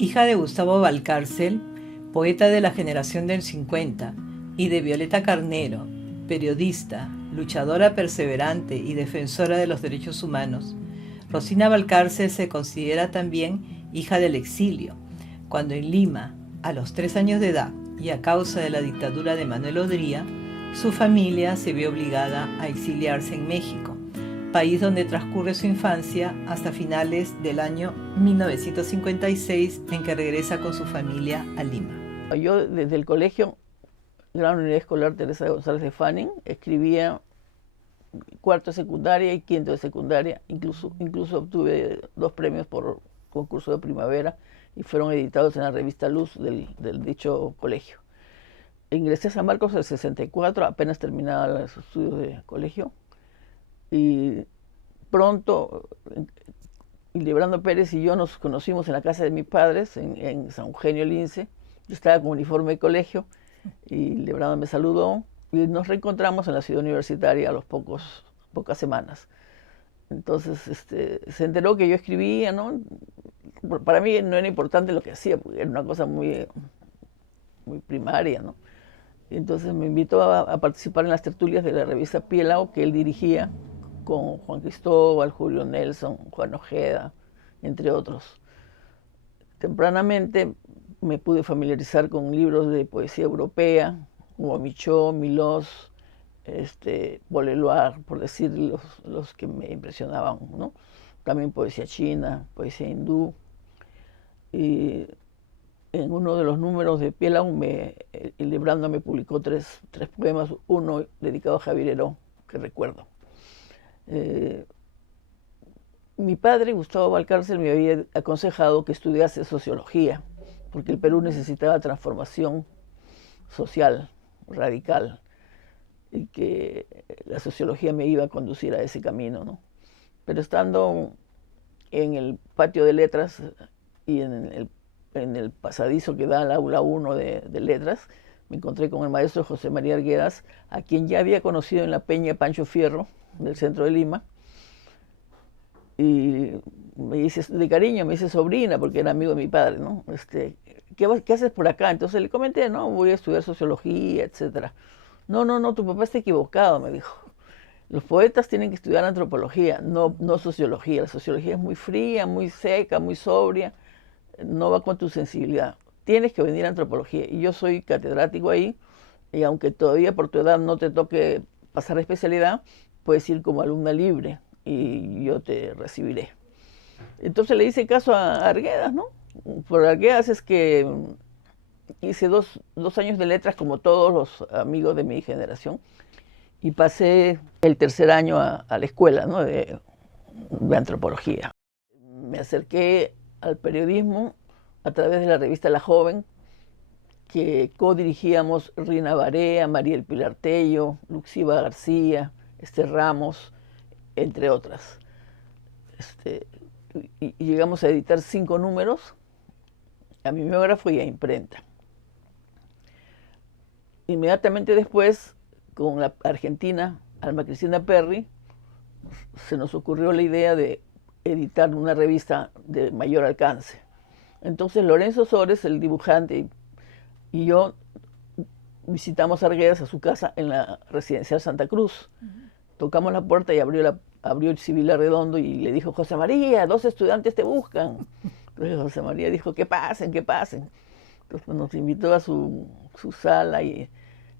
Hija de Gustavo Valcárcel, poeta de la generación del 50, y de Violeta Carnero, periodista, luchadora perseverante y defensora de los derechos humanos, Rosina Valcárcel se considera también hija del exilio, cuando en Lima, a los 3 años de edad y a causa de la dictadura de Manuel Odría, su familia se vio obligada a exiliarse en México, país donde transcurre su infancia hasta finales del año 1956, en que regresa con su familia a Lima. Yo desde el colegio, Gran Unidad Escolar Teresa de González de Fanning, escribía cuarto de secundaria y quinto de secundaria, incluso obtuve 2 premios por concurso de primavera y fueron editados en la revista Luz del dicho colegio. Ingresé a San Marcos en el 64, apenas terminaba los estudios de colegio, y pronto Librando Pérez y yo nos conocimos en la casa de mis padres, en San Eugenio Lince. Yo estaba con uniforme de colegio y Librando me saludó y nos reencontramos en la ciudad universitaria a los pocas semanas. Entonces se enteró que yo escribía, ¿no? Para mí no era importante lo que hacía, porque era una cosa muy primaria, ¿no? Entonces me invitó a participar en las tertulias de la revista Piélago, que él dirigía, con Juan Cristóbal, Julio Nelson, Juan Ojeda, entre otros. Tempranamente me pude familiarizar con libros de poesía europea, como Michaud, Milós, Baudelaire, por decir los que me impresionaban, ¿no? También poesía china, poesía hindú. Y en uno de los números de Piélago, Librando me publicó tres poemas, uno dedicado a Javier Heró, que recuerdo. Mi padre, Gustavo Valcárcel, me había aconsejado que estudiase sociología, porque el Perú necesitaba transformación social, radical, y que la sociología me iba a conducir a ese camino, ¿no? Pero estando en el patio de letras y en el pasadizo que da al aula 1 de letras, me encontré con el maestro José María Arguedas, a quien ya había conocido en la Peña Pancho Fierro, del centro de Lima, y me dice, de cariño, me dice sobrina, porque era amigo de mi padre, ¿no? ¿Qué haces por acá? Entonces le comenté, no, voy a estudiar sociología, etcétera. No, tu papá está equivocado, me dijo. Los poetas tienen que estudiar antropología, no sociología. La sociología es muy fría, muy seca, muy sobria, no va con tu sensibilidad. Tienes que venir a antropología. Y yo soy catedrático ahí, y aunque todavía por tu edad no te toque pasar a especialidad, puedes ir como alumna libre y yo te recibiré. Entonces le hice caso a Arguedas, ¿no? Por Arguedas es que hice dos años de letras como todos los amigos de mi generación y pasé el tercer año a la escuela, ¿no? de antropología. Me acerqué al periodismo a través de la revista La Joven, que codirigíamos Rina Barea, Mariel Pilar Tello, Luxiva García, Esther Ramos, entre otras. Y llegamos a editar 5 números, a mimeógrafo y a imprenta. Inmediatamente después, con la argentina Alma Cristina Perry, se nos ocurrió la idea de editar una revista de mayor alcance. Entonces Lorenzo Sores, el dibujante, y yo visitamos a Arguedas a su casa en la residencial Santa Cruz. Tocamos la puerta y abrió el Sibila Redondo y le dijo, José María, 2 estudiantes te buscan. Entonces José María dijo, que pasen, que pasen. Entonces nos invitó a su sala y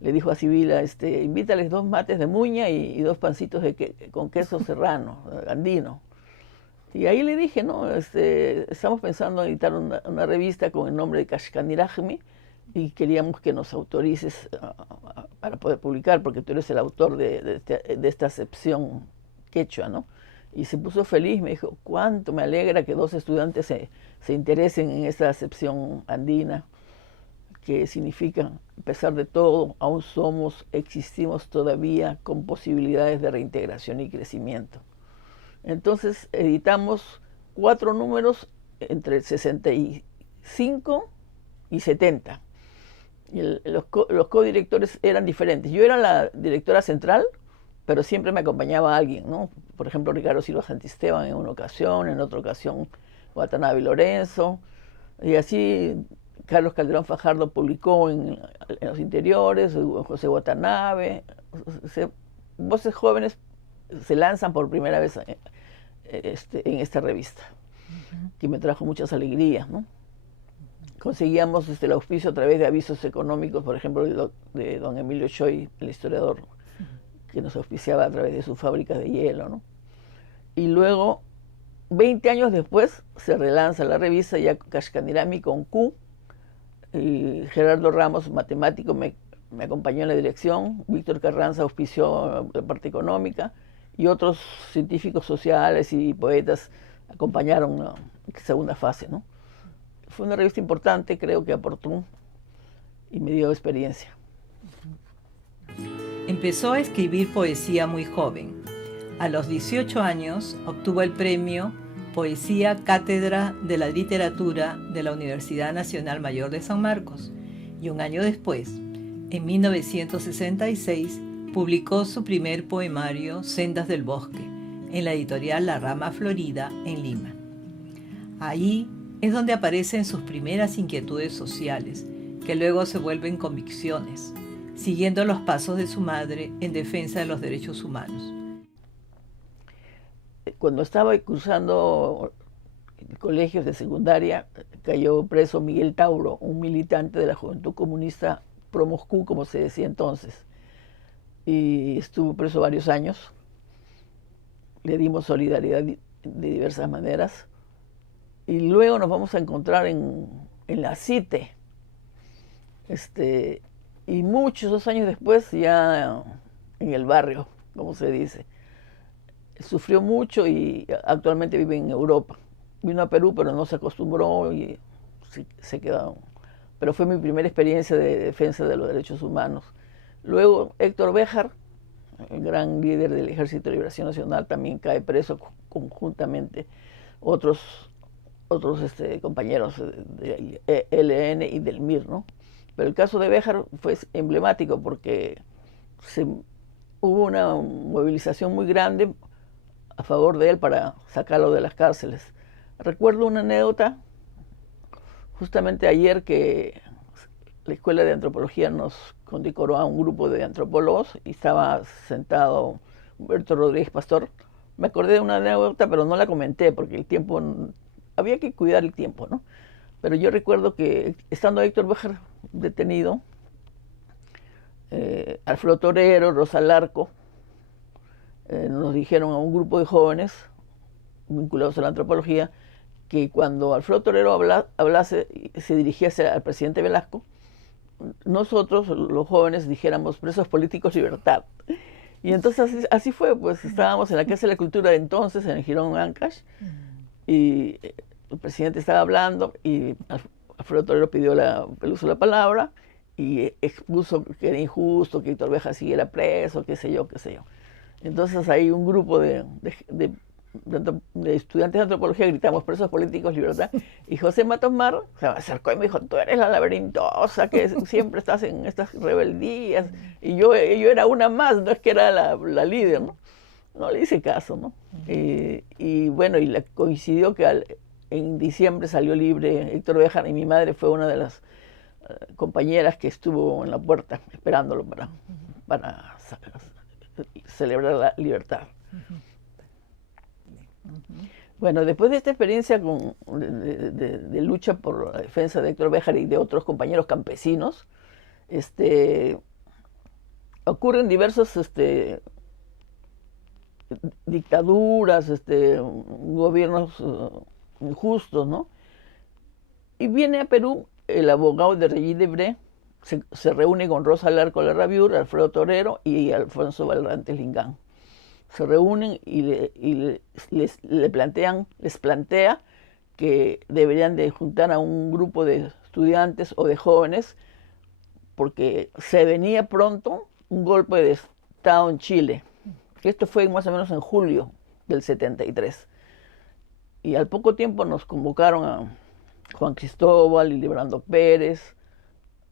le dijo a Sibila, invítales 2 mates de muña y 2 pancitos con queso serrano, andino. Y ahí le dije, no, estamos pensando en editar una revista con el nombre de Kashkanirajmi y queríamos que nos autorices para poder publicar, porque tú eres el autor de esta acepción quechua, ¿no? Y se puso feliz, me dijo, cuánto me alegra que 2 estudiantes se interesen en esta acepción andina, que significa, a pesar de todo, aún existimos todavía con posibilidades de reintegración y crecimiento. Entonces editamos 4 números entre 65 y 70. Y los codirectores eran diferentes. Yo era la directora central, pero siempre me acompañaba alguien, ¿no? Por ejemplo, Ricardo Silva Santisteban en una ocasión, en otra ocasión Watanabe Lorenzo, Y así Carlos Calderón Fajardo publicó en los interiores, José Watanabe, voces jóvenes se lanzan por primera vez en esta revista, que me trajo muchas alegrías, ¿no? Conseguíamos el auspicio a través de avisos económicos, por ejemplo, de don Emilio Choy, el historiador, que nos auspiciaba a través de sus fábricas de hielo, ¿no? Y luego, 20 años después, se relanza la revista ya Kashkanirami con Q, y Gerardo Ramos, matemático, me acompañó en la dirección, Víctor Carranza auspició la parte económica, y otros científicos sociales y poetas acompañaron la segunda fase, ¿no? Fue una revista importante, creo que aportó y me dio experiencia. Empezó a escribir poesía muy joven. A los 18 años obtuvo el premio Poesía Cátedra de la Literatura de la Universidad Nacional Mayor de San Marcos, y un año después, en 1966, publicó su primer poemario, Sendas del Bosque, en la editorial La Rama Florida, en Lima. Ahí es donde aparecen sus primeras inquietudes sociales, que luego se vuelven convicciones, siguiendo los pasos de su madre en defensa de los derechos humanos. Cuando estaba cursando colegios de secundaria, cayó preso Miguel Tauro, un militante de la Juventud Comunista pro-Moscú, como se decía entonces, y estuvo preso varios años. Le dimos solidaridad de diversas maneras. Y luego nos vamos a encontrar en la CITE. Y muchos años después, ya en el barrio, como se dice. Sufrió mucho y actualmente vive en Europa. Vino a Perú, pero no se acostumbró y se quedó. Pero fue mi primera experiencia de defensa de los derechos humanos. Luego, Héctor Béjar, el gran líder del Ejército de Liberación Nacional, también cae preso conjuntamente. Otros compañeros del ELN y del MIR, ¿no? Pero el caso de Béjar fue emblemático porque hubo una movilización muy grande a favor de él para sacarlo de las cárceles. Recuerdo una anécdota, justamente ayer, que la Escuela de Antropología nos condecoró a un grupo de antropólogos y estaba sentado Humberto Rodríguez Pastor. Me acordé de una anécdota, pero no la comenté porque el tiempo, había que cuidar el tiempo, ¿no? Pero yo recuerdo que estando Héctor Béjar detenido, Alfredo Torero, Rosa Larco, nos dijeron a un grupo de jóvenes vinculados a la antropología que cuando Alfredo Torero hablase, se dirigiese al presidente Velasco, nosotros, los jóvenes, dijéramos presos políticos, libertad. Y entonces así fue, pues estábamos en la Casa de la Cultura de entonces, en el Girón Ancash, y el presidente estaba hablando y Alfredo Torero pidió el uso de la palabra y expuso que era injusto que Héctor Béjar siguiera preso, qué sé yo, qué sé yo. Entonces ahí un grupo de estudiantes de antropología gritamos presos políticos, libertad, y José Matos Mar se me acercó y me dijo, tú eres la laberintosa que siempre estás en estas rebeldías, y yo era una más, no es que era la líder, ¿no? No le hice caso, ¿no? Y bueno, coincidió que en diciembre salió libre Héctor Béjar y mi madre fue una de las compañeras que estuvo en la puerta esperándolo para celebrar la libertad. Bueno, después de esta experiencia de lucha por la defensa de Héctor Béjar y de otros compañeros campesinos, ocurren diversos dictaduras, gobiernos injustos, ¿no? Y viene a Perú el abogado de Regis Debré, se reúne con Rosa Larco Larrabiur, Alfredo Torero y Alfonso Valrantes Lingán. Se reúnen y les plantea que deberían de juntar a un grupo de estudiantes o de jóvenes porque se venía pronto un golpe de Estado en Chile. Esto fue más o menos en julio del 73. Y al poco tiempo nos convocaron a Juan Cristóbal, Librando Pérez,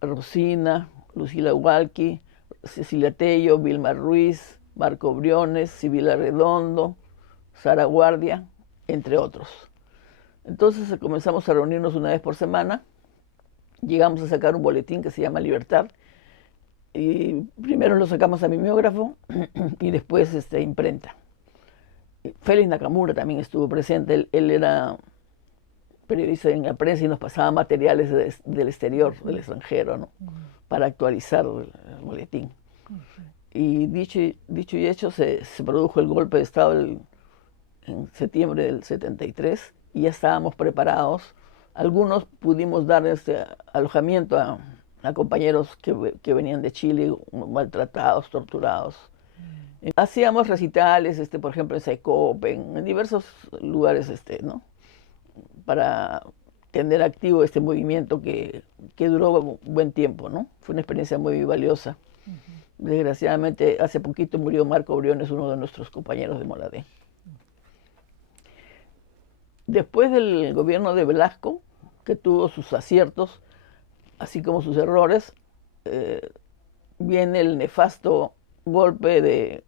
Rosina, Lucila Hualqui, Cecilia Tello, Vilma Ruiz, Marco Briones, Sibila Redondo, Sara Guardia, entre otros. Entonces comenzamos a reunirnos una vez por semana, llegamos a sacar un boletín que se llama Libertad, y primero lo sacamos a mimeógrafo y después imprenta. Félix Nakamura también estuvo presente, él era periodista en la prensa y nos pasaba materiales del exterior, del extranjero, ¿no? Para actualizar el boletín. Y dicho y hecho, se produjo el golpe de Estado en septiembre del 73 y ya estábamos preparados. Algunos pudimos dar alojamiento a compañeros que venían de Chile, maltratados, torturados. Hacíamos recitales, por ejemplo, en Saicopen, en diversos lugares, ¿no? Para tener activo este movimiento que duró un buen tiempo, ¿no? Fue una experiencia muy valiosa. Desgraciadamente, hace poquito murió Marco Briones, uno de nuestros compañeros de Moladé. Después del gobierno de Velasco, que tuvo sus aciertos, así como sus errores, viene el nefasto golpe de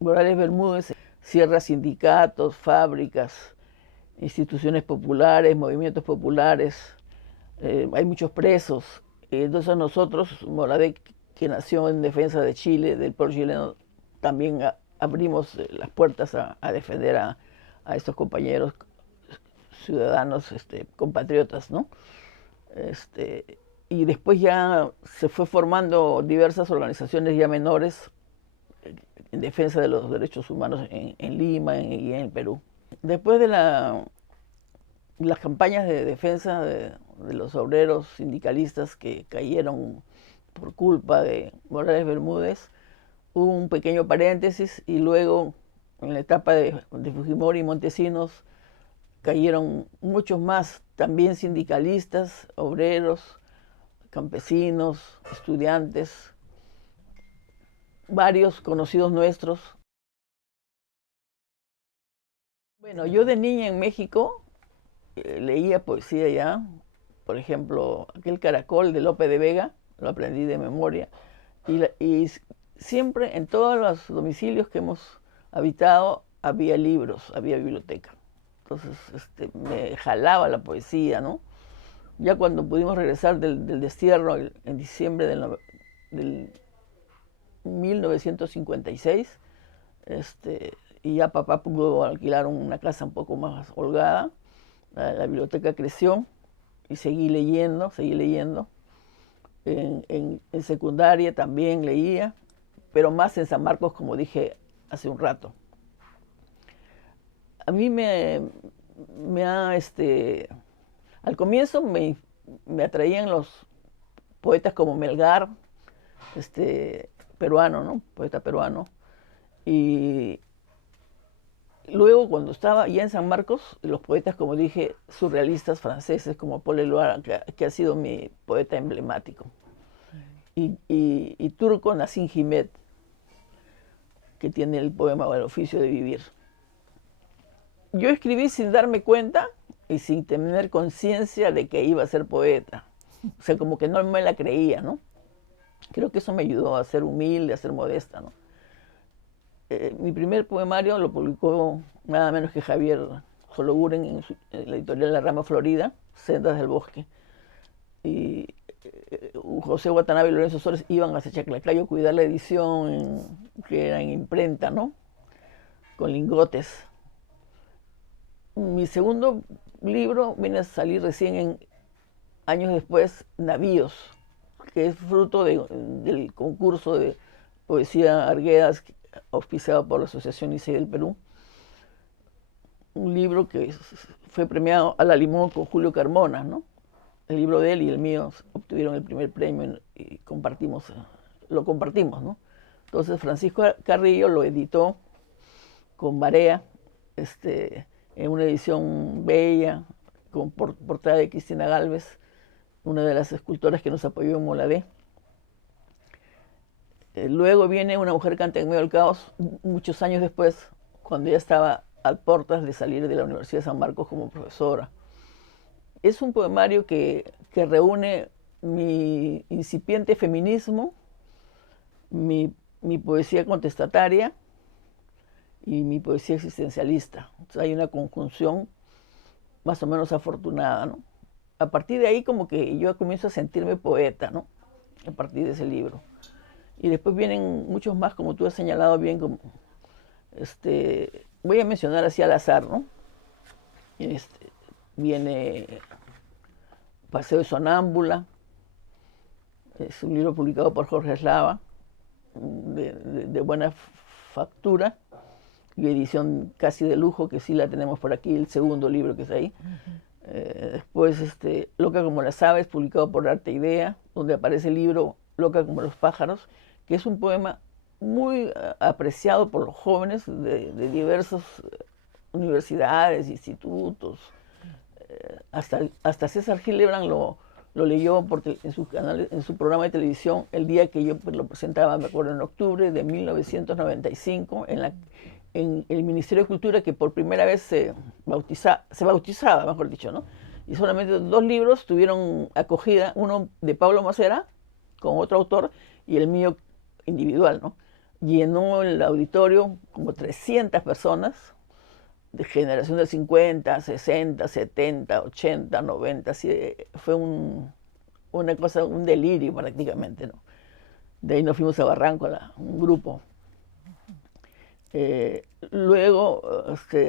Morales Bermúdez, cierra sindicatos, fábricas, instituciones populares, movimientos populares, hay muchos presos. Entonces nosotros, Moladé, que nació en defensa de Chile, del pueblo chileno, también abrimos las puertas a defender a estos compañeros ciudadanos, compatriotas, ¿no? Y después ya se fue formando diversas organizaciones ya menores en defensa de los derechos humanos en Lima y en el Perú. Después de las campañas de defensa de los obreros sindicalistas que cayeron por culpa de Morales Bermúdez, hubo un pequeño paréntesis y luego en la etapa de Fujimori y Montesinos cayeron muchos más, también sindicalistas, obreros, campesinos, estudiantes, varios conocidos nuestros. Bueno, yo de niña en México leía poesía ya, por ejemplo, aquel Caracol de Lope de Vega, lo aprendí de memoria, y siempre en todos los domicilios que hemos habitado había libros, había biblioteca. Entonces me jalaba la poesía, ¿no? Ya cuando pudimos regresar del destierro en diciembre del 1956, y ya papá pudo alquilar una casa un poco más holgada, la biblioteca creció y seguí leyendo. En secundaria también leía, pero más en San Marcos, como dije hace un rato. A mí al comienzo me atraían los poetas como Melgar, peruano, ¿no? Poeta peruano. Y luego, cuando estaba ya en San Marcos, los poetas, como dije, surrealistas franceses, como Paul Éluard, que ha sido mi poeta emblemático. Y turco Nassim Hikmet, que tiene el poema El oficio de vivir. Yo escribí sin darme cuenta y sin tener conciencia de que iba a ser poeta. O sea, como que no me la creía, ¿no? Creo que eso me ayudó a ser humilde, a ser modesta, ¿no? Mi primer poemario lo publicó nada menos que Javier Sologuren en la editorial La Rama Florida, Sendas del Bosque. Y José Watanabe y Lorenzo Sores iban a Chaclacayo a cuidar la edición, que era en imprenta, ¿no? Con lingotes. Mi segundo libro viene a salir recién años después, Navíos, que es fruto del concurso de poesía Arguedas, auspiciado por la Asociación ICE del Perú. Un libro que fue premiado a la Limón con Julio Carmona, ¿no? El libro de él y el mío obtuvieron el primer premio y lo compartimos, ¿no? Entonces Francisco Carrillo lo editó con Barea, en una edición bella, con portada de Cristina Gálvez, una de las escultoras que nos apoyó en Moladé. Luego viene Una mujer canta en medio del caos, muchos años después, cuando ya estaba a puertas de salir de la Universidad de San Marcos como profesora. Es un poemario que reúne mi incipiente feminismo, mi poesía contestataria y mi poesía existencialista. O sea, hay una conjunción más o menos afortunada, ¿no? A partir de ahí como que yo comienzo a sentirme poeta, ¿no? A partir de ese libro. Y después vienen muchos más, como tú has señalado bien, como, voy a mencionar así al azar, ¿no? Viene Paseo de Sonámbula, es un libro publicado por Jorge Eslava, de buena factura y edición casi de lujo, que sí la tenemos por aquí, el segundo libro que es ahí. Después, Loca como las aves, publicado por Arte Idea, donde aparece el libro Loca como los pájaros, que es un poema muy apreciado por los jóvenes de diversas universidades, institutos. Hasta César Gillibrand lo leyó porque en su canal, en su programa de televisión, el día que yo lo presentaba, me acuerdo, en octubre de 1995, en el Ministerio de Cultura, que por primera vez se bautizaba, mejor dicho, ¿no? Y solamente 2 libros tuvieron acogida, uno de Pablo Macera, con otro autor, y el mío individual, ¿no? Llenó el auditorio como 300 personas, de generación del 50, 60, 70, 80, 90, así, fue una cosa, un delirio prácticamente, ¿no? De ahí nos fuimos a Barranco, un grupo. Luego,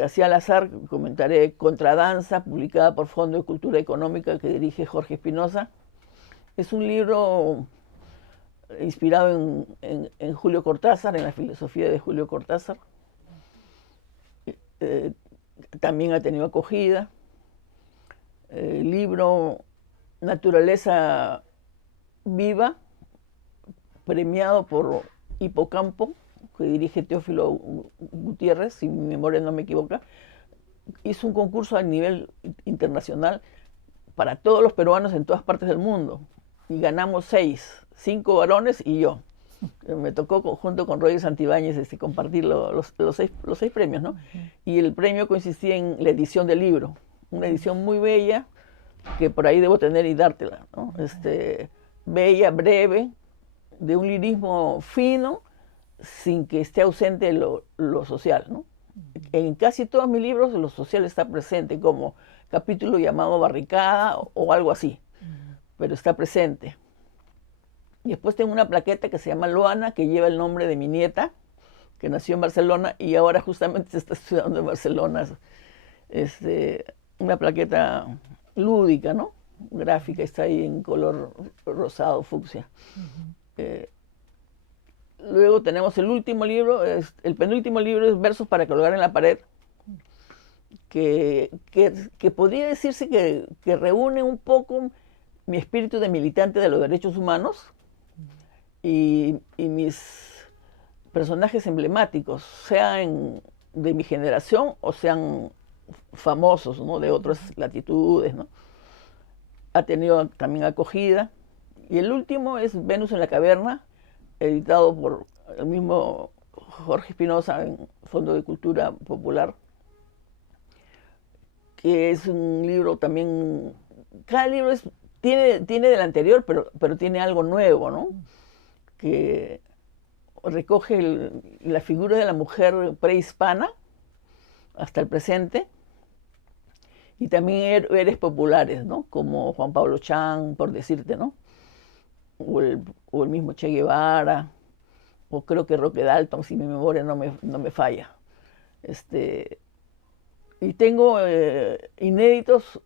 así al azar, comentaré Contradanza, publicada por Fondo de Cultura Económica, que dirige Jorge Espinosa. Es un libro inspirado en Julio Cortázar, en la filosofía de Julio Cortázar. También ha tenido acogida. El libro Naturaleza Viva, premiado por Hipocampo, que dirige Teófilo Gutiérrez, si mi memoria no me equivoca, hizo un concurso a nivel internacional para todos los peruanos en todas partes del mundo. Y ganamos 5 varones y yo. Me tocó junto con Roger Santibáñez compartir los 6 premios, ¿no? Y el premio consistía en la edición del libro, una edición muy bella, que por ahí debo tener y dártela, ¿no? Bella, breve, de un lirismo fino, sin que esté ausente lo social, ¿no? En casi todos mis libros lo social está presente, como capítulo llamado Barricada o algo así, pero está presente. Y después tengo una plaqueta que se llama Loana, que lleva el nombre de mi nieta, que nació en Barcelona y ahora justamente se está estudiando en Barcelona. Una plaqueta lúdica, ¿no? Gráfica, está ahí en color rosado, fucsia. Luego tenemos el último libro, el penúltimo libro es Versos para colgar en la pared, que podría decirse que reúne un poco mi espíritu de militante de los derechos humanos y mis personajes emblemáticos, sean de mi generación o sean famosos, ¿no? De otras latitudes, ¿no? Ha tenido también acogida. Y el último es Venus en la caverna, editado por el mismo Jorge Espinosa en Fondo de Cultura Popular, que es un libro también, cada libro tiene del anterior, pero tiene algo nuevo, ¿no? Que recoge la figura de la mujer prehispana hasta el presente, y también héroes populares, ¿no? Como Juan Pablo Chan, por decirte, ¿no? O el mismo Che Guevara, o creo que Roque Dalton, si mi memoria no me falla. Y tengo inéditos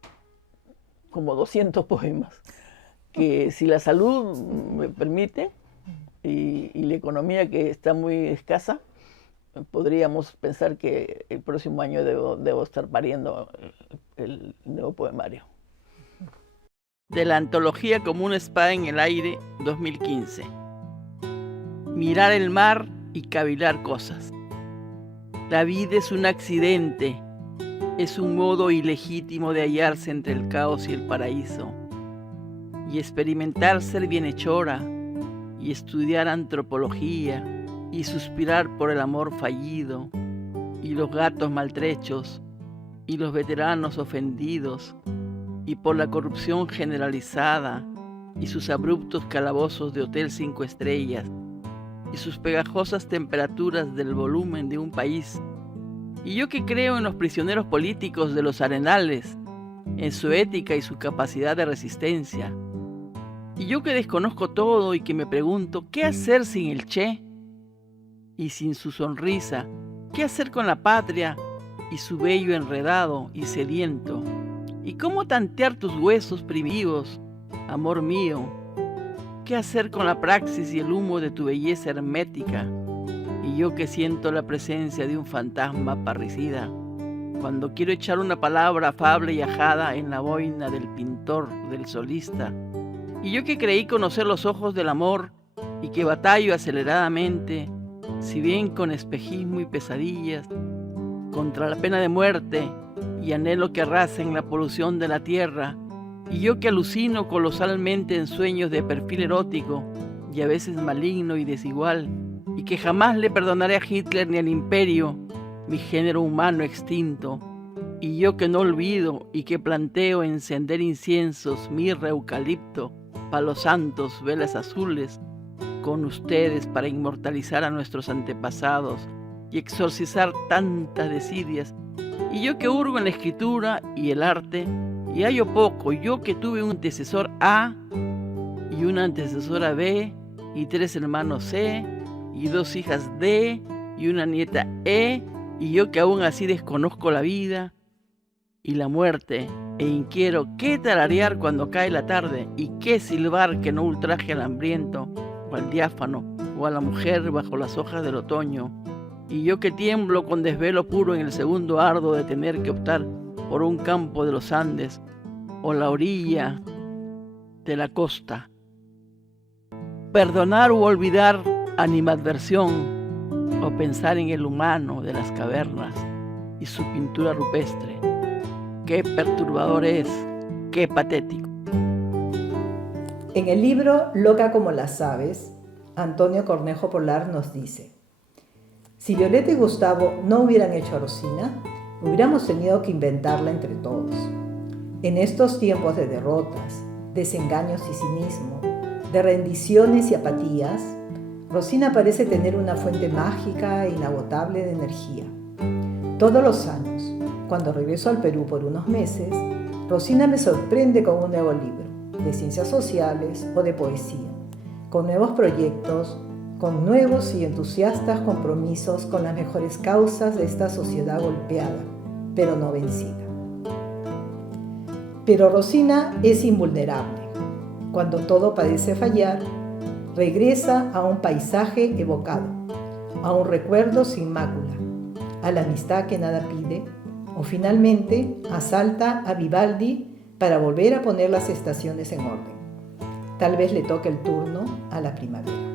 como 200 poemas, que si la salud me permite y la economía, que está muy escasa, podríamos pensar que el próximo año debo estar pariendo el nuevo poemario. De la antología Como una espada en el aire, 2015. Mirar el mar y cavilar cosas. La vida es un accidente, es un modo ilegítimo de hallarse entre el caos y el paraíso, y experimentar ser bienhechora, y estudiar antropología, y suspirar por el amor fallido, y los gatos maltrechos, y los veteranos ofendidos, y por la corrupción generalizada, y sus abruptos calabozos de hotel 5 estrellas, y sus pegajosas temperaturas del volumen de un país. Y yo que creo en los prisioneros políticos de los arenales, en su ética y su capacidad de resistencia. Y yo que desconozco todo y que me pregunto, ¿qué hacer sin el Che? Y sin su sonrisa, ¿qué hacer con la patria y su vello enredado y sediento? ¿Y cómo tantear tus huesos primitivos, amor mío? ¿Qué hacer con la praxis y el humo de tu belleza hermética? Y yo que siento la presencia de un fantasma parricida, cuando quiero echar una palabra afable y ajada en la boina del pintor, del solista. Y yo que creí conocer los ojos del amor y que batallo aceleradamente, si bien con espejismo y pesadillas, contra la pena de muerte y anhelo que arrasen la polución de la tierra, y yo que alucino colosalmente en sueños de perfil erótico y a veces maligno y desigual, y que jamás le perdonaré a Hitler ni al imperio, mi género humano extinto, y yo que no olvido y que planteo encender inciensos, mirra, eucalipto, palos santos, velas azules, con ustedes para inmortalizar a nuestros antepasados y exorcizar tantas desidias, y yo que hurgo en la escritura y el arte, y hallo poco, yo que tuve un antecesor A y una antecesora B y 3 hermanos C y 2 hijas D y una nieta E, y yo que aún así desconozco la vida y la muerte, e inquiero qué tararear cuando cae la tarde y qué silbar que no ultraje al hambriento o al diáfano o a la mujer bajo las hojas del otoño, y yo que tiemblo con desvelo puro en el segundo ardo de tener que optar por un campo de los Andes o la orilla de la costa. Perdonar u olvidar animadversión o pensar en el humano de las cavernas y su pintura rupestre. Qué perturbador es, qué patético. En el libro Loca como las aves, Antonio Cornejo Polar nos dice: si Violeta y Gustavo no hubieran hecho a Rosina, hubiéramos tenido que inventarla entre todos. En estos tiempos de derrotas, desengaños y cinismo, de rendiciones y apatías, Rosina parece tener una fuente mágica e inagotable de energía. Todos los años, cuando regreso al Perú por unos meses, Rosina me sorprende con un nuevo libro, de ciencias sociales o de poesía, con nuevos proyectos, con nuevos y entusiastas compromisos con las mejores causas de esta sociedad golpeada, pero no vencida. Pero Rosina es invulnerable. Cuando todo parece fallar, regresa a un paisaje evocado, a un recuerdo sin mácula, a la amistad que nada pide, o finalmente asalta a Vivaldi para volver a poner las estaciones en orden. Tal vez le toque el turno a la primavera.